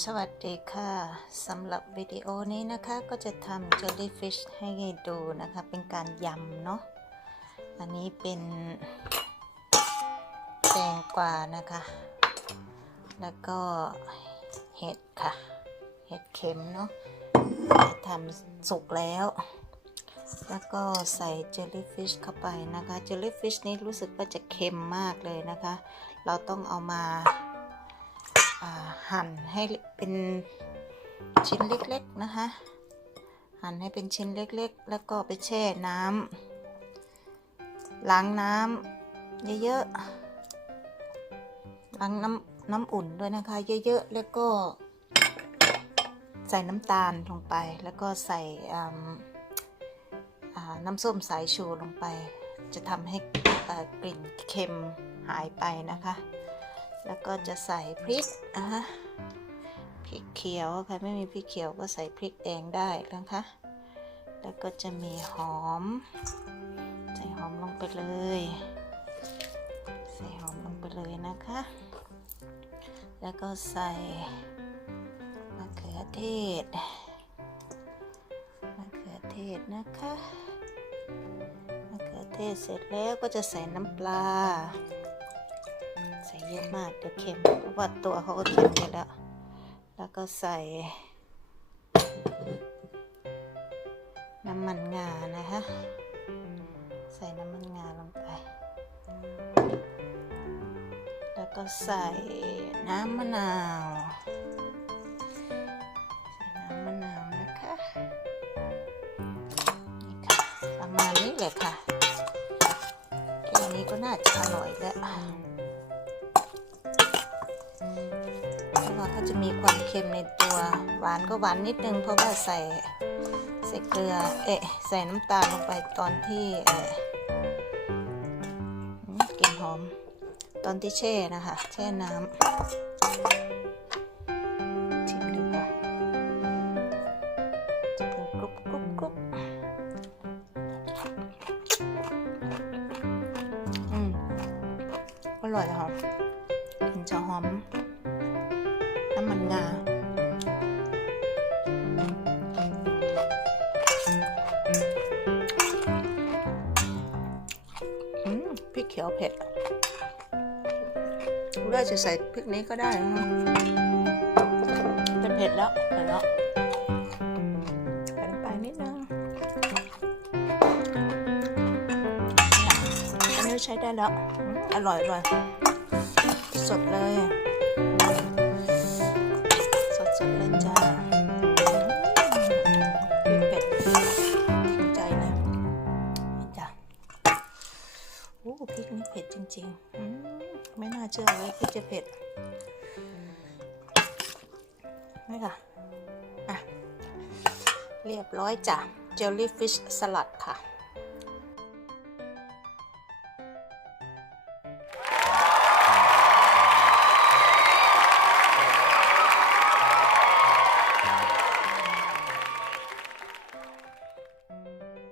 สวัสดีค่ะสำหรับวิดีโอนี้นะคะก็จะทำ jellyfish ให้ดูนะคะ เป็นการยำเนาะอันนี้เป็นแตงกวานะคะ แล้วก็เห็ดค่ะ เห็ดเข็มเนาะทำสุกแล้ว แล้วก็ใส่ jellyfish เข้าไปนะคะ jellyfish นี้รู้สึกว่าจะเค็มมากเลยนะคะ เราต้องเอามาอ่า หั่นให้เป็นชิ้นเล็กๆนะคะ หั่นให้เป็นชิ้นเล็กๆ แล้วก็ไปแช่น้ำล้างน้ำเยอะๆล้างน้ำน้ำอุ่นด้วยนะคะ เยอะๆ แล้วก็ ใส่น้ำตาลลงไป แล้วก็ใส่น้ำส้มสายชูลงไป จะทำให้กลิ่นเค็มหายไปนะคะ ก็จะใส่พริกอะฮะพริกเขียวใครไม่มีพริกเขียวก็ใส่พริกแดงได้นะคะ แล้วก็จะมีหอม ใส่หอมลงไปเลย ใส่หอมลงไปเลยนะคะ แล้วก็ใส่มะเขือเทศมะเขือเทศนะคะมะเขือเทศเสร็จแล้วก็จะใส่น้ำปลา ส่เยอะมากเดี๋ยวเค็มเพราะว่าตัวเขาก็เค็มอยู่แล้ว แล้วก็ใส่ น้ำมันงานะคะ ใส่น้ำมันงาลงไป แล้วก็ใส่น้ำมะนาวใส่น้ำมะนาวนะคะนี่ค่ะประมาณนี้เลยค่ะ แค่นี้ก็น่าจะอร่อยแล้ว เพราะว่าเขาจะมีความเค็มในตัว หวานก็หวานนิดนึงเพราะว่าใส่ใส่เกลือ เอ๊ะใส่น้ำตาลลงไปตอนที่เอ่อกลิ่นหอม ตอนที่แช่นะคะ แช่น้ำชิมดูค่ะจะเป็นกรุบกรุบกรุบอืมอร่อยค่ะกลิ่นจะหอม น้ำมันงาอืมพริกเขียวเผ็ดเลือกจะใส่พริกนี้ก็ได้นะคะเป็นเผ็ดแล้วเผ็ดแล้วใส่ลงไปนิดนึงอันนี้ใช้ได้แล้วอืมอร่อยอร่อยสดเลย สดสดๆเลยจ้าพริกเป็ดถูกใจเลยจ้ะโอ้พริกนี่เผ็ดจริงๆไม่น่าเชื่อเลยพริกจะเผ็ดนี่ค่ะอะ เรียบร้อยจ้ะ jellyfish สลัดค่ะ